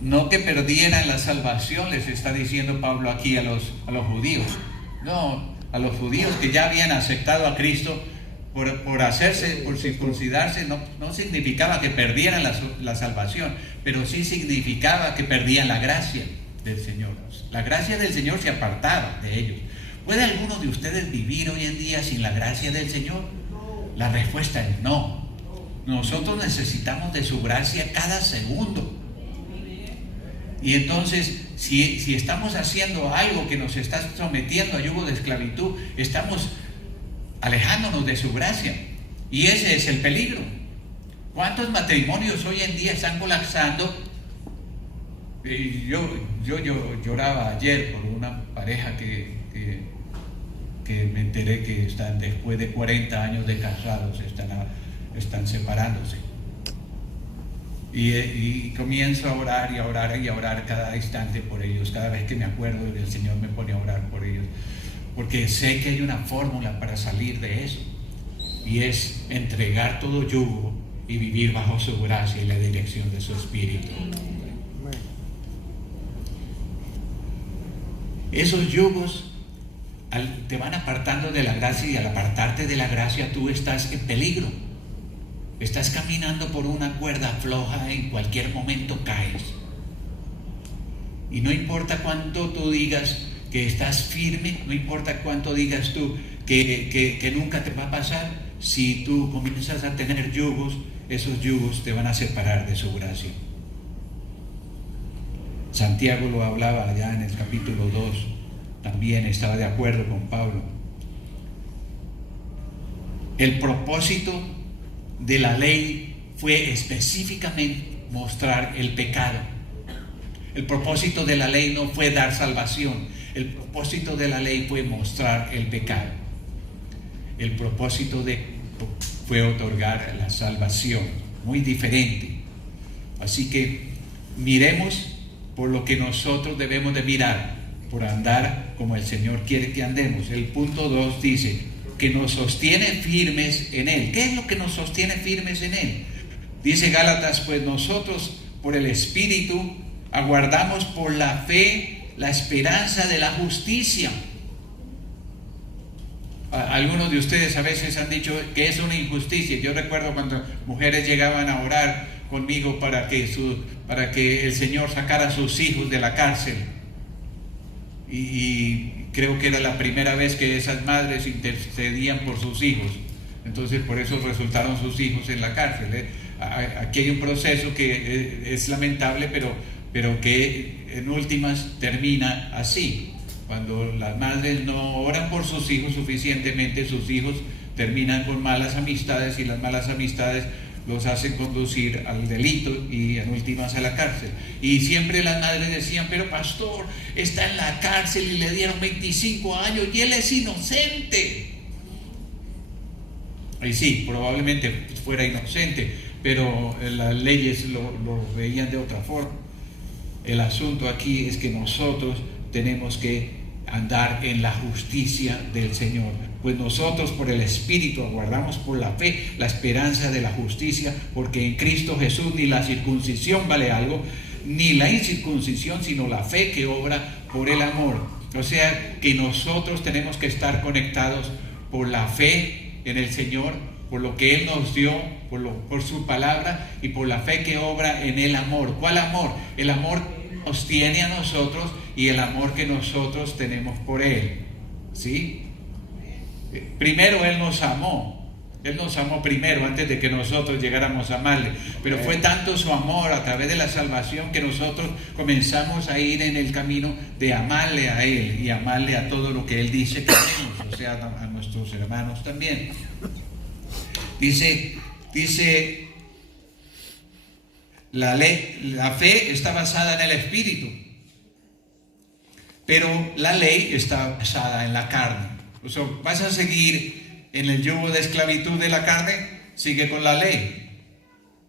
no que perdieran la salvación, les está diciendo Pablo aquí a los judíos. No, a los judíos que ya habían aceptado a Cristo por circuncidarse, no significaba que perdieran la salvación, pero sí significaba que perdían la gracia del Señor. La gracia del Señor se apartaba de ellos. ¿Puede alguno de ustedes vivir hoy en día sin la gracia del Señor? La respuesta es no. Nosotros necesitamos de su gracia cada segundo. Y entonces, si estamos haciendo algo que nos está sometiendo a yugo de esclavitud, estamos alejándonos de su gracia. Y ese es el peligro. ¿Cuántos matrimonios hoy en día están colapsando? Yo lloraba ayer por una pareja que me enteré que están, después de 40 años de casados, están separándose. Y comienzo a orar y a orar y a orar cada instante por ellos. Cada vez que me acuerdo, el Señor me pone a orar por ellos, porque sé que hay una fórmula para salir de eso, y es entregar todo yugo y vivir bajo su gracia y la dirección de su Espíritu. Esos yugos te van apartando de la gracia, y al apartarte de la gracia tú estás en peligro. Estás caminando por una cuerda floja, en cualquier momento caes. Y no importa cuánto tú digas que estás firme, no importa cuánto digas tú que nunca te va a pasar, si tú comienzas a tener yugos, esos yugos te van a separar de su gracia. Santiago lo hablaba allá en el capítulo 2, también estaba de acuerdo con Pablo. El propósito de la ley fue específicamente mostrar el pecado. El propósito de la ley no fue dar salvación, el propósito de la ley fue mostrar el pecado. El propósito fue otorgar la salvación, muy diferente. Así que miremos por lo que nosotros debemos de mirar, por andar como el Señor quiere que andemos. El punto 2 dice que nos sostiene firmes en Él. ¿Qué es lo que nos sostiene firmes en Él? Dice Gálatas, pues nosotros por el Espíritu aguardamos por la fe la esperanza de la justicia. Algunos de ustedes a veces han dicho que es una injusticia. Yo recuerdo cuando mujeres llegaban a orar conmigo para que el Señor sacara a sus hijos de la cárcel. Y creo que era la primera vez que esas madres intercedían por sus hijos. Entonces por eso resultaron sus hijos en la cárcel. Aquí hay un proceso que es lamentable, pero que en últimas termina así. Cuando las madres no oran por sus hijos suficientemente, sus hijos terminan con malas amistades, y las malas amistades los hacen conducir al delito y en últimas a la cárcel. Y siempre las madres decían, pero pastor, está en la cárcel y le dieron 25 años y él es inocente. Y sí, probablemente fuera inocente, pero las leyes lo veían de otra forma. El asunto aquí es que nosotros tenemos que andar en la justicia del Señor, pues nosotros por el Espíritu aguardamos por la fe la esperanza de la justicia, porque en Cristo Jesús ni la circuncisión vale algo, ni la incircuncisión, sino la fe que obra por el amor. O sea que nosotros tenemos que estar conectados por la fe en el Señor, por lo que Él nos dio, por su palabra, y por la fe que obra en el amor. ¿Cuál amor? El amor que nos tiene a nosotros y el amor que nosotros tenemos por Él. ¿Sí? Primero Él nos amó primero, antes de que nosotros llegáramos a amarle. Pero fue tanto su amor a través de la salvación que nosotros comenzamos a ir en el camino de amarle a Él y amarle a todo lo que Él dice que hacemos, o sea, a nuestros hermanos también. Dice la fe está basada en el Espíritu, pero la ley está basada en la carne. O sea, vas a seguir en el yugo de esclavitud de la carne, sigue con la ley.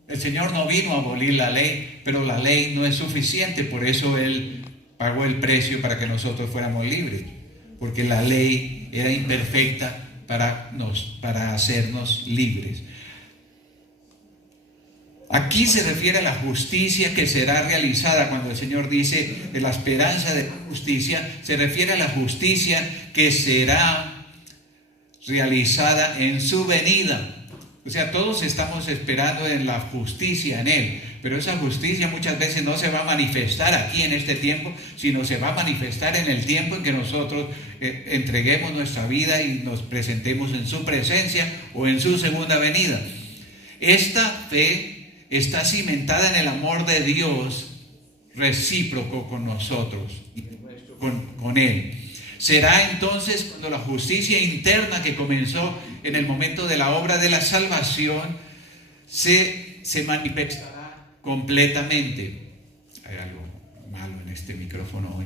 El Señor no vino a abolir la ley, pero la ley no es suficiente, por eso Él pagó el precio para que nosotros fuéramos libres, porque la ley era imperfecta para hacernos libres. Aquí se refiere a la justicia que será realizada. Cuando el Señor dice de la esperanza de la justicia, se refiere a la justicia que será realizada en su venida. O sea, todos estamos esperando en la justicia en Él, pero esa justicia muchas veces no se va a manifestar aquí en este tiempo, sino se va a manifestar en el tiempo en que nosotros entreguemos nuestra vida y nos presentemos en su presencia o en su segunda venida. Esta fe está cimentada en el amor de Dios recíproco con nosotros y con Él. Será entonces cuando la justicia interna que comenzó en el momento de la obra de la salvación se manifestará completamente. Hay algo malo en este micrófono hoy.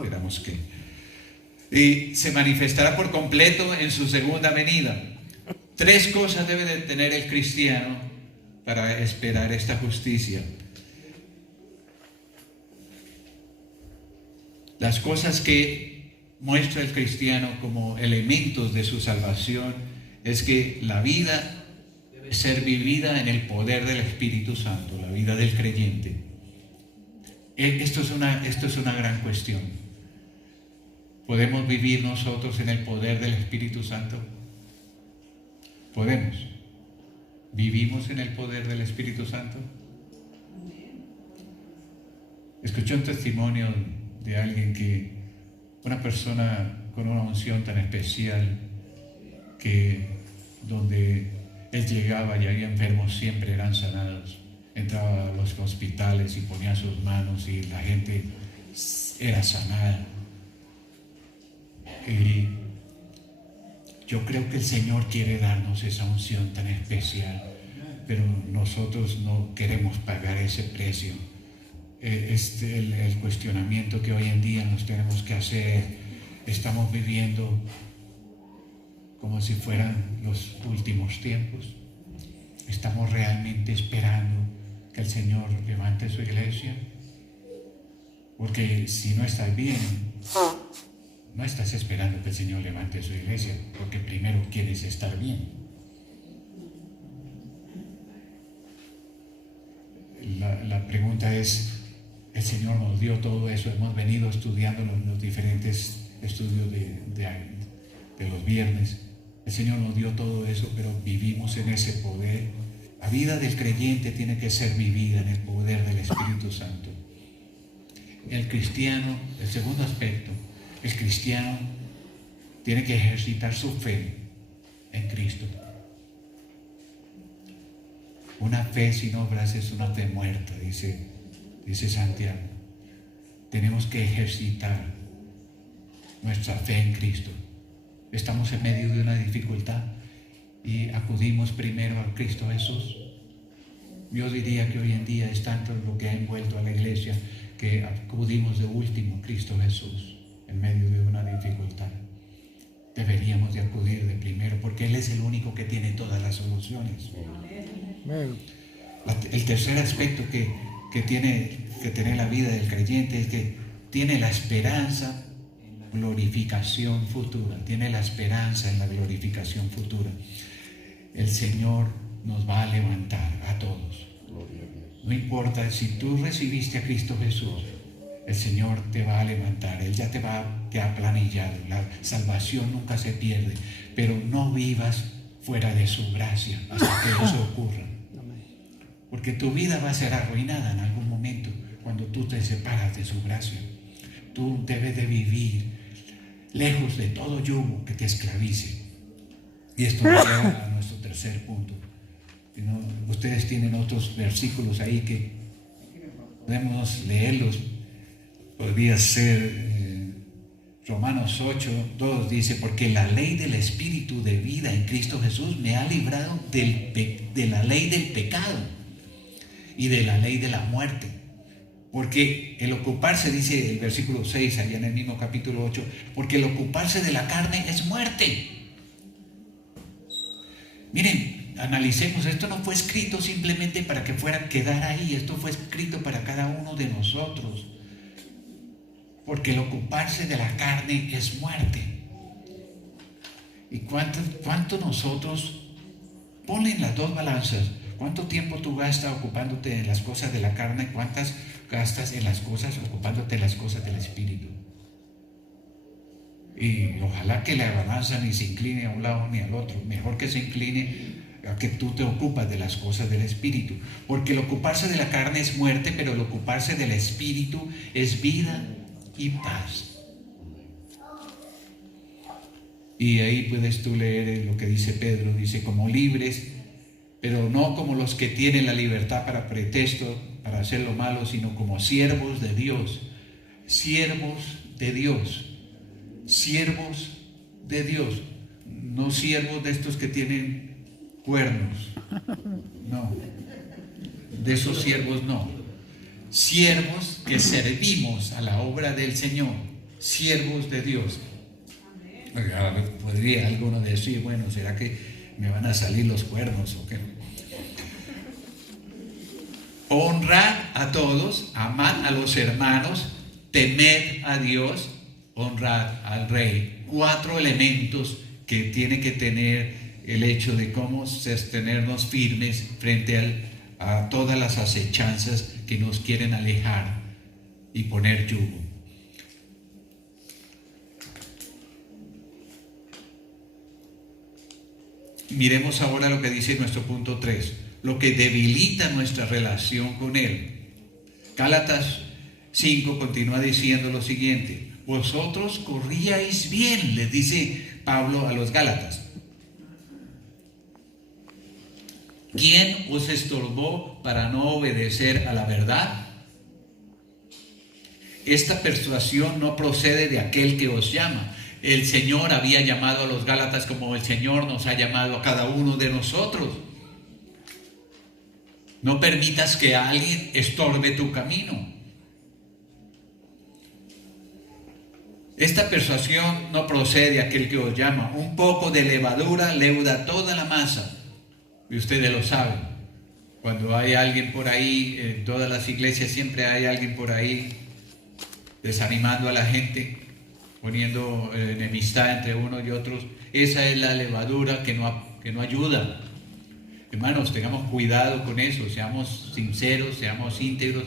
Esperamos que... Y se manifestará por completo en su segunda venida. 3 cosas debe de tener el cristiano para esperar esta justicia. Las cosas que muestra el cristiano como elementos de su salvación es que la vida debe ser vivida en el poder del Espíritu Santo, la vida del creyente. Esto es una gran cuestión. ¿Podemos vivir nosotros en el poder del Espíritu Santo? ¿Podemos? ¿Vivimos en el poder del Espíritu Santo? Escuché un testimonio de alguien una persona con una unción tan especial, que donde él llegaba y había enfermos siempre eran sanados. Entraba a los hospitales y ponía sus manos y la gente era sanada. Y yo creo que el Señor quiere darnos esa unción tan especial, pero nosotros no queremos pagar ese precio. El cuestionamiento que hoy en día nos tenemos que hacer: ¿estamos viviendo como si fueran los últimos tiempos? ¿Estamos realmente esperando que el Señor levante su iglesia? Porque si no estás bien, no estás esperando que el Señor levante su iglesia, porque primero quieres estar bien. La pregunta es: el Señor nos dio todo eso, hemos venido estudiando los diferentes estudios de los viernes. El Señor nos dio todo eso, pero vivimos en ese poder. La vida del creyente tiene que ser vivida en el poder del Espíritu Santo. El cristiano, el segundo aspecto, el cristiano tiene que ejercitar su fe en Cristo. Una fe sin obras es una fe muerta, dice Santiago. Tenemos que ejercitar nuestra fe en Cristo. Estamos en medio de una dificultad y acudimos primero a Cristo Jesús. Yo diría que hoy en día es tanto lo que ha envuelto a la iglesia que acudimos de último a Cristo Jesús en medio de una dificultad. Deberíamos de acudir de primero, porque Él es el único que tiene todas las soluciones. El tercer aspecto que tiene que tener la vida del creyente es que tiene la esperanza en la glorificación futura. Tiene la esperanza en la glorificación futura. El Señor nos va a levantar a todos. No importa si tú recibiste a Cristo Jesús, el Señor te va a levantar. Él ya te ha planillado. La salvación nunca se pierde, pero no vivas fuera de su gracia hasta que eso ocurra. Porque tu vida va a ser arruinada en algún momento cuando tú te separas de su gracia. Tú debes de vivir lejos de todo yugo que te esclavice. Y esto nos lleva a nuestro tercer punto. Ustedes tienen otros versículos ahí que podemos leerlos. Podría ser Romanos 8:2 dice: porque la ley del Espíritu de vida en Cristo Jesús me ha librado de la ley del pecado y de la ley de la muerte. Porque el ocuparse, dice el versículo 6 allá en el mismo capítulo 8, porque el ocuparse de la carne es muerte. Miren, analicemos, esto no fue escrito simplemente para que quedara ahí, esto fue escrito para cada uno de nosotros. Porque el ocuparse de la carne es muerte. ¿Y cuánto nosotros Ponle en las dos balanzas. ¿Cuánto tiempo tú gastas ocupándote en las cosas de la carne? ¿Cuántas gastas en las cosas ocupándote en las cosas del Espíritu? Y ojalá que la balanza ni se incline a un lado ni al otro. Mejor que se incline a que tú te ocupas de las cosas del Espíritu. Porque el ocuparse de la carne es muerte, pero el ocuparse del Espíritu es vida y paz. Y ahí puedes tú leer lo que dice Pedro. Dice, como libres, pero no como los que tienen la libertad para pretexto, para hacer lo malo, sino como siervos de Dios. Siervos de Dios. Siervos de Dios. No siervos de estos que tienen cuernos. No. De esos siervos no. Siervos que servimos a la obra del Señor. Siervos de Dios. Podría alguno decir, bueno, ¿será que me van a salir los cuernos o qué? Honrad a todos, amad a los hermanos, temed a Dios, honrad al Rey. 4 elementos que tiene que tener el hecho de cómo sostenernos firmes frente a todas las acechanzas que nos quieren alejar y poner yugo. Miremos ahora lo que dice nuestro punto 3, lo que debilita nuestra relación con Él. Gálatas 5 continúa diciendo lo siguiente: vosotros corríais bien, les dice Pablo a los Gálatas. ¿Quién os estorbó para no obedecer a la verdad? Esta persuasión no procede de aquel que os llama. El Señor había llamado a los Gálatas como el Señor nos ha llamado a cada uno de nosotros. No permitas que alguien estorbe tu camino. Esta persuasión no procede de aquel que os llama. Un poco de levadura leuda toda la masa. Y ustedes lo saben. Cuando hay alguien por ahí, en todas las iglesias siempre hay alguien por ahí desanimando a la gente, poniendo enemistad entre unos y otros. Esa es la levadura que no ayuda. Hermanos, tengamos cuidado con eso, seamos sinceros, seamos íntegros.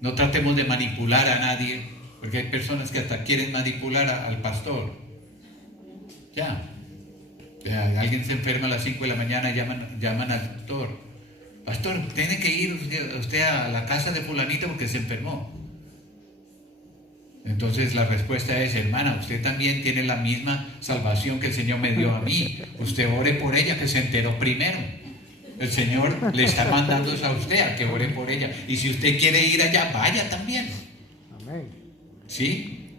No tratemos de manipular a nadie, porque hay personas que hasta quieren manipular al pastor. Alguien se enferma a las 5 de la mañana, llaman al doctor. Pastor, tiene que ir usted a la casa de fulanito porque se enfermó. Entonces la respuesta es: hermana, usted también tiene la misma salvación que el Señor me dio a mí. Usted ore por ella, que se enteró primero. El Señor le está mandando a usted a que ore por ella. Y si usted quiere ir allá, vaya también. Amén. ¿Sí?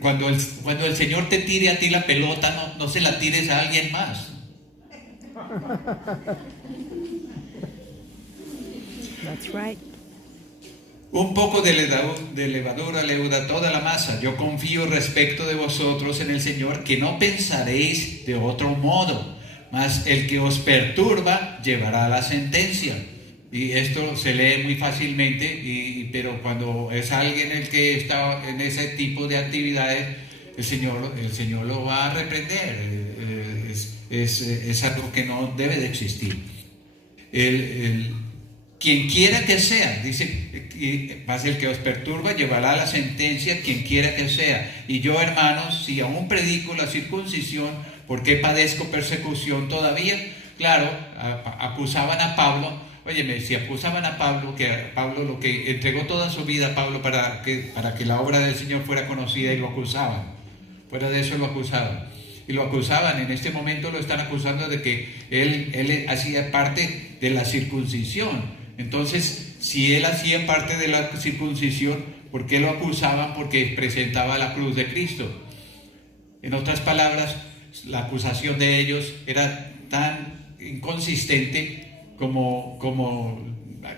Cuando el Señor te tire a ti la pelota, no se la tires a alguien más. That's right. Un poco de levadura leuda toda la masa. Yo confío respecto de vosotros en el Señor, que no pensaréis de otro modo, mas el que os perturba llevará la sentencia. Y esto se lee muy fácilmente, pero cuando es alguien el que está en ese tipo de actividades, el Señor lo va a reprender. Es algo que no debe de existir. Quien quiera que sea, dice, más el que os perturba llevará la sentencia, quien quiera que sea. Y yo, hermanos, si aún predico la circuncisión, ¿por qué padezco persecución todavía? Claro, acusaban a Pablo. Óyeme, si acusaban a Pablo, que Pablo lo que entregó toda su vida a Pablo para que la obra del Señor fuera conocida, y lo acusaban. Fuera de eso lo acusaban. Y lo acusaban, en este momento lo están acusando de que él hacía parte de la circuncisión. Entonces, si él hacía parte de la circuncisión, ¿por qué lo acusaban? Porque presentaba la cruz de Cristo. En otras palabras, la acusación de ellos era tan inconsistente como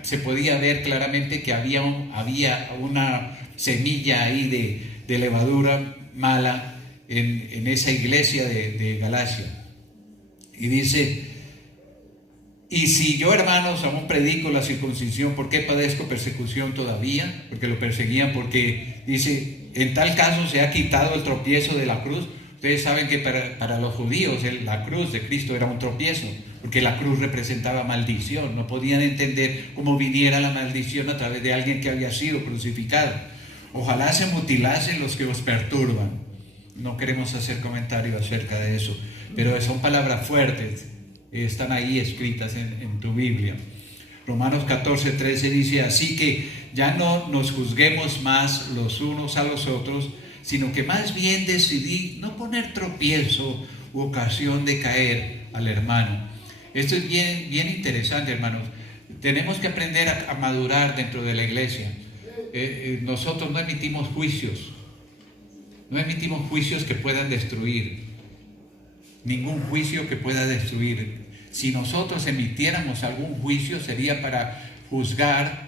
se podía ver claramente que había una semilla ahí de levadura mala en esa iglesia de Galacia. Y dice: y si yo, hermanos, aún predico la circuncisión, ¿por qué padezco persecución todavía? Porque lo perseguían, porque dice: en tal caso se ha quitado el tropiezo de la cruz. Ustedes saben que para los judíos la cruz de Cristo era un tropiezo, porque la cruz representaba maldición. No podían entender cómo viniera la maldición a través de alguien que había sido crucificado. Ojalá se mutilasen los que os perturban. No queremos hacer comentario acerca de eso, pero son palabras fuertes, están ahí escritas en tu Biblia. Romanos 14:13 dice: así que ya no nos juzguemos más los unos a los otros, sino que más bien decidí no poner tropiezo u ocasión de caer al hermano. Esto es bien interesante, hermanos. Tenemos que aprender a madurar dentro de la iglesia. Nosotros no emitimos juicios. No emitimos juicios que puedan destruir. Ningún juicio que pueda destruir. Si nosotros emitiéramos algún juicio, sería para juzgar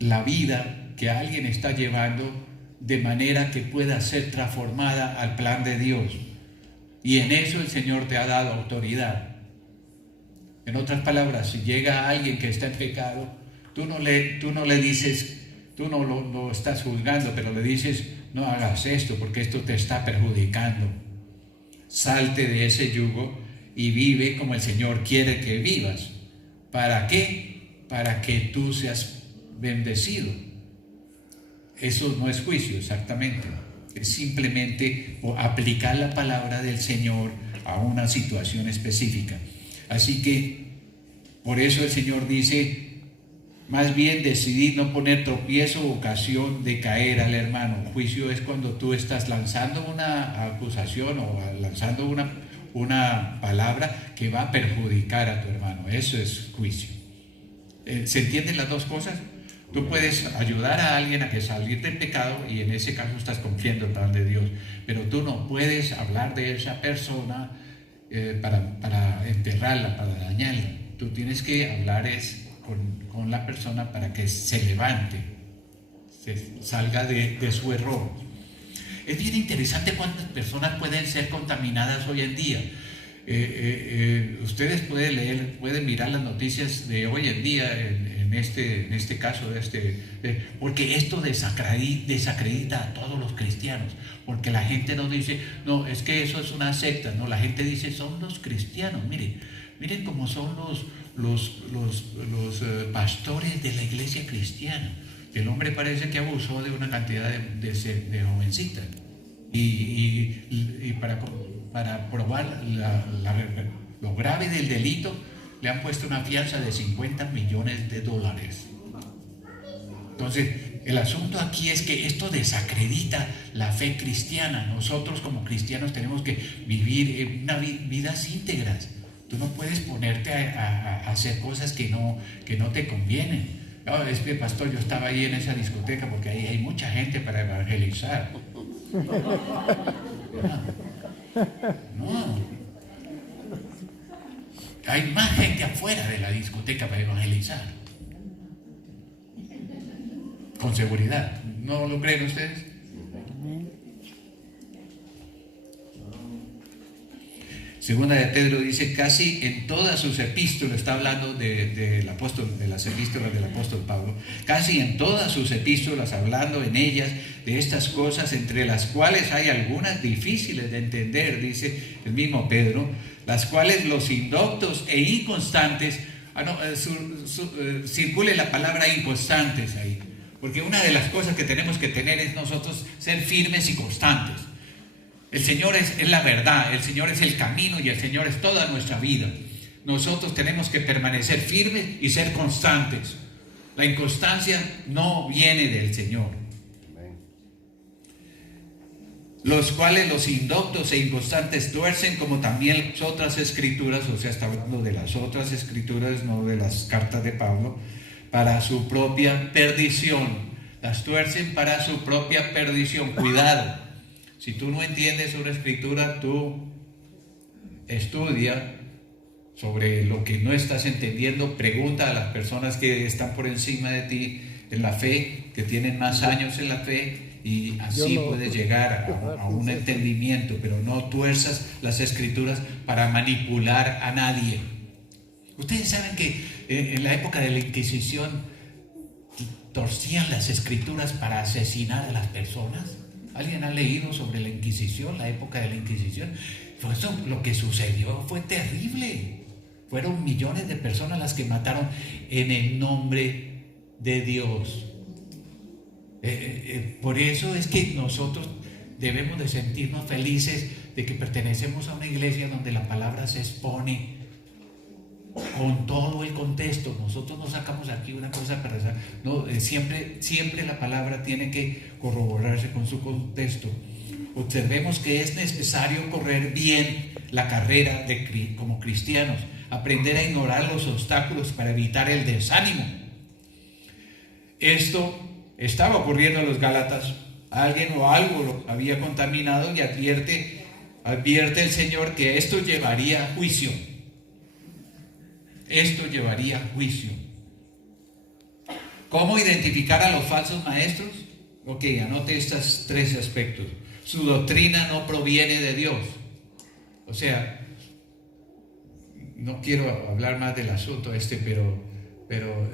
la vida que alguien está llevando de manera que pueda ser transformada al plan de Dios. Y en eso el Señor te ha dado autoridad. En otras palabras, si llega alguien que está en pecado, tú no le dices, tú no lo estás juzgando, pero le dices: no hagas esto porque esto te está perjudicando. Salte de ese yugo y vive como el Señor quiere que vivas. ¿Para qué? Para que tú seas bendecido. Eso no es juicio, exactamente. Es simplemente aplicar la palabra del Señor a una situación específica. Así que, por eso el Señor dice: más bien decidí no poner tropiezo o ocasión de caer al hermano. Juicio es cuando tú estás lanzando una acusación o lanzando una palabra que va a perjudicar a tu hermano. Eso es juicio. ¿Se entienden las dos cosas? Tú puedes ayudar a alguien a que salir del pecado y en ese caso estás cumpliendo el plan de Dios, pero tú no puedes hablar de esa persona para enterrarla, para dañarla. Tú tienes que hablar con la persona para que se levante, se salga de su error. Es bien interesante cuántas personas pueden ser contaminadas hoy en día. Ustedes pueden mirar las noticias de hoy en día en este caso, porque esto desacredita a todos los cristianos, porque la gente no dice: no, es que eso es una secta. No, la gente dice: son los cristianos. Miren cómo son los pastores de la iglesia cristiana. El hombre parece que abusó de una cantidad de jovencitas y para probar lo grave del delito le han puesto una fianza de $50 millones. Entonces, el asunto aquí es que esto desacredita la fe cristiana. Nosotros como cristianos tenemos que vivir vidas íntegras. Tú no puedes ponerte a hacer cosas que no te convienen. No, es que, pastor, yo estaba ahí en esa discoteca porque ahí hay mucha gente para evangelizar. No. Hay más gente afuera de la discoteca para evangelizar. Con seguridad. ¿No lo creen ustedes? Segunda de Pedro dice: casi en todas sus epístolas, está hablando de las epístolas del apóstol Pablo, casi en todas sus epístolas, hablando en ellas de estas cosas, entre las cuales hay algunas difíciles de entender, dice el mismo Pedro, las cuales los indoctos e inconstantes, circule la palabra inconstantes ahí, porque una de las cosas que tenemos que tener es nosotros ser firmes y constantes. El Señor es la verdad, el Señor es el camino y el Señor es toda nuestra vida. Nosotros tenemos que permanecer firmes y ser constantes. La inconstancia no viene del Señor. Los cuales los indoctos e inconstantes tuercen, como también las otras escrituras, o sea, está hablando de las otras escrituras, no de las cartas de Pablo, para su propia perdición. Las tuercen para su propia perdición. Cuidado. Si tú no entiendes una escritura, tú estudia sobre lo que no estás entendiendo, pregunta a las personas que están por encima de ti en la fe, que tienen más años en la fe, y así puedes llegar a un entendimiento, pero no tuerzas las escrituras para manipular a nadie. Ustedes saben que en la época de la Inquisición torcían las escrituras para asesinar a las personas. ¿Alguien ha leído sobre la Inquisición, la época de la Inquisición? Pues eso, lo que sucedió fue terrible. Fueron millones de personas las que mataron en el nombre de Dios. Por eso es que nosotros debemos de sentirnos felices de que pertenecemos a una iglesia donde la palabra se expone con todo el contexto. Nosotros no sacamos aquí una cosa para hacer, no, siempre la palabra tiene que corroborarse con su contexto. Observemos que es necesario correr bien la carrera como cristianos, aprender a ignorar los obstáculos para evitar el desánimo. Esto estaba ocurriendo a los Gálatas. Alguien o algo lo había contaminado y advierte el Señor que esto llevaría a juicio. Esto llevaría a juicio. ¿Cómo identificar a los falsos maestros? Ok, anote estos 3 aspectos. Su doctrina no proviene de Dios. O sea, no quiero hablar más del asunto pero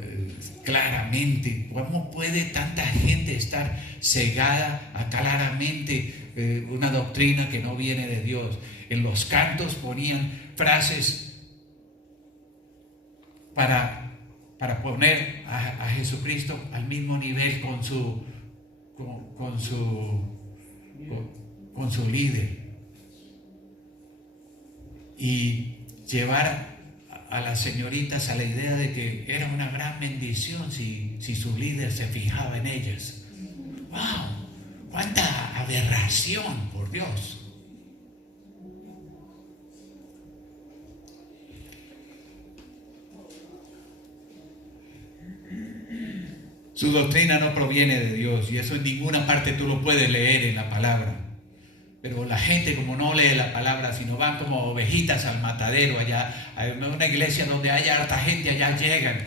claramente, ¿cómo puede tanta gente estar cegada a claramente una doctrina que no viene de Dios? En los cantos ponían frases para poner a Jesucristo al mismo nivel con su líder, y llevar a las señoritas a la idea de que era una gran bendición si su líder se fijaba en ellas. ¡Wow! ¡Cuánta aberración, por Dios! Su doctrina no proviene de Dios, y eso en ninguna parte tú lo puedes leer en la palabra. Pero la gente, como no lee la palabra, sino van como ovejitas al matadero, allá a una iglesia donde haya harta gente, allá llegan.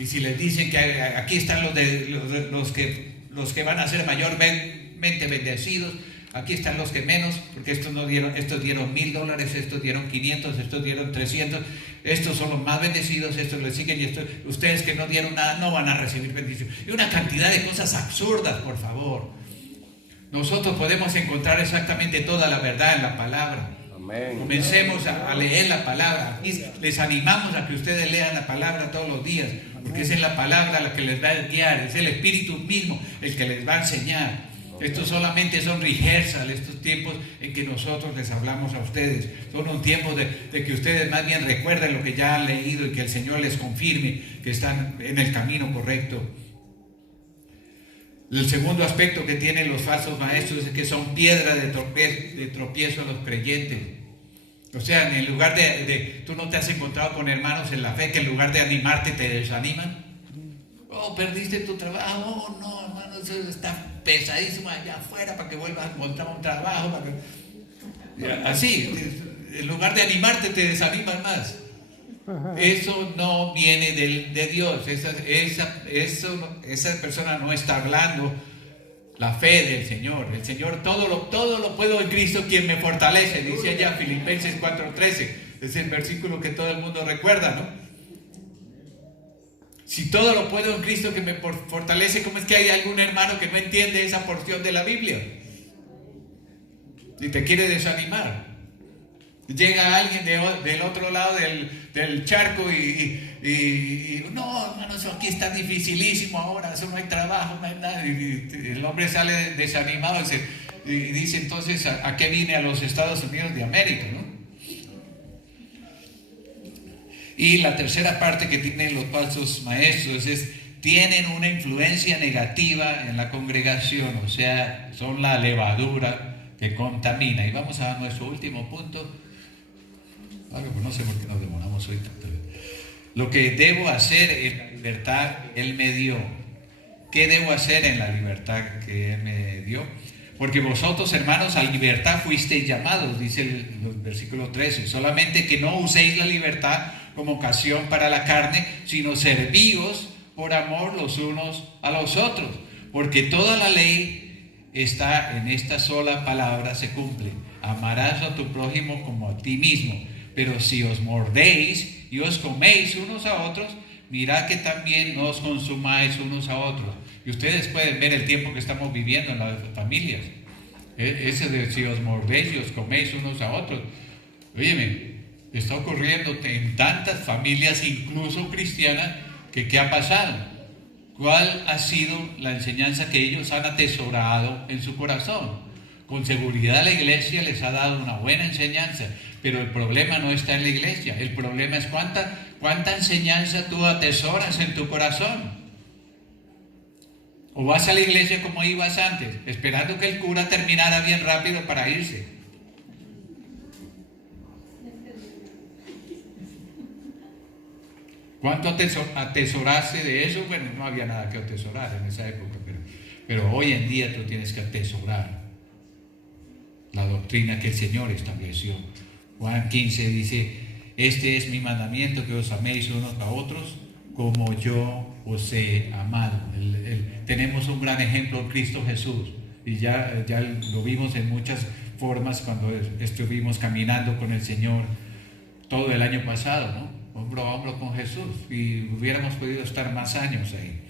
Y si les dicen que aquí están los que van a ser mayormente bendecidos, aquí están los que menos, porque estos dieron $1,000, estos dieron 500, estos dieron 300, estos son los más bendecidos, estos les siguen, y ustedes que no dieron nada no van a recibir bendición. Y una cantidad de cosas absurdas, por favor. Nosotros podemos encontrar exactamente toda la verdad en la palabra. Amén. Comencemos a leer la palabra. Y les animamos a que ustedes lean la palabra todos los días, porque es en la palabra la que les va a guiar, es el Espíritu mismo el que les va a enseñar. Estos solamente son rehearsal, estos tiempos en que nosotros les hablamos a ustedes. Son un tiempo de que ustedes más bien recuerden lo que ya han leído y que el Señor les confirme que están en el camino correcto. El segundo aspecto que tienen los falsos maestros es que son piedra de tropiezo a los creyentes. O sea, en lugar tú no te has encontrado con hermanos en la fe que en lugar de animarte te desaniman. Oh, perdiste tu trabajo. Oh, no, hermano, eso está pesadísimo allá afuera para que vuelvas a encontrar un trabajo. Así, en lugar de animarte te desaniman más. Eso no viene de Dios. Esa persona no está hablando la fe del Señor. El Señor todo lo puedo en Cristo quien me fortalece, dice allá Filipenses 4:13. Es el versículo que todo el mundo recuerda, ¿no? Si todo lo puedo en Cristo que me fortalece, ¿cómo es que hay algún hermano que no entiende esa porción de la Biblia y te quiere desanimar? Llega alguien del otro lado del charco y no, hermano, eso aquí está dificilísimo ahora, eso no hay trabajo, no hay nada. Y el hombre sale desanimado y dice entonces, ¿a qué vine a los Estados Unidos de América, no? Y la tercera parte que tienen los falsos maestros tienen una influencia negativa en la congregación, o sea, son la levadura que contamina. Y vamos a nuestro último punto. No sé por qué nos demoramos hoy tanto. Lo que debo hacer en la libertad Él me dio. ¿Qué debo hacer en la libertad que Él me dio? Porque vosotros, hermanos, a libertad fuisteis llamados, dice el versículo 13. Solamente que no uséis la libertad como ocasión para la carne, sino servíos por amor los unos a los otros. Porque toda la ley está en esta sola palabra, se cumple. Amarás a tu prójimo como a ti mismo. Pero si os mordéis y os coméis unos a otros, mirad que también no os consumáis unos a otros. Y ustedes pueden ver el tiempo que estamos viviendo en las familias. Ese de si os mordéis y os coméis unos a otros. Óyeme, está ocurriendo en tantas familias, incluso cristianas, que ¿qué ha pasado? ¿Cuál ha sido la enseñanza que ellos han atesorado en su corazón? Con seguridad la iglesia les ha dado una buena enseñanza, pero el problema no está en la iglesia. El problema es cuánta enseñanza tú atesoras en tu corazón. O vas a la iglesia como ibas antes, esperando que el cura terminara bien rápido para irse. ¿Cuánto atesoraste de eso? Bueno, no había nada que atesorar en esa época, pero hoy en día tú tienes que atesorar la doctrina que el Señor estableció. Juan 15 dice: este es mi mandamiento, que os améis unos a otros como yo os he amado. Tenemos un gran ejemplo en Cristo Jesús, y ya lo vimos en muchas formas cuando estuvimos caminando con el Señor todo el año pasado, ¿no? Hombro a hombro con Jesús, y hubiéramos podido estar más años ahí.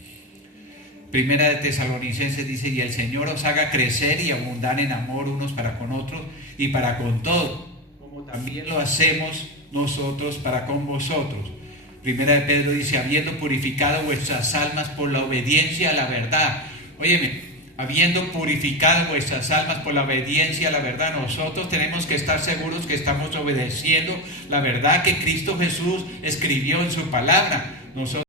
Primera de Tesalonicenses dice: y el Señor os haga crecer y abundar en amor unos para con otros y para con todos, como también lo hacemos nosotros para con vosotros. Primera de Pedro dice: habiendo purificado vuestras almas por la obediencia a la verdad. Óyeme, habiendo purificado vuestras almas por la obediencia a la verdad, nosotros tenemos que estar seguros que estamos obedeciendo la verdad que Cristo Jesús escribió en su palabra. Nosotros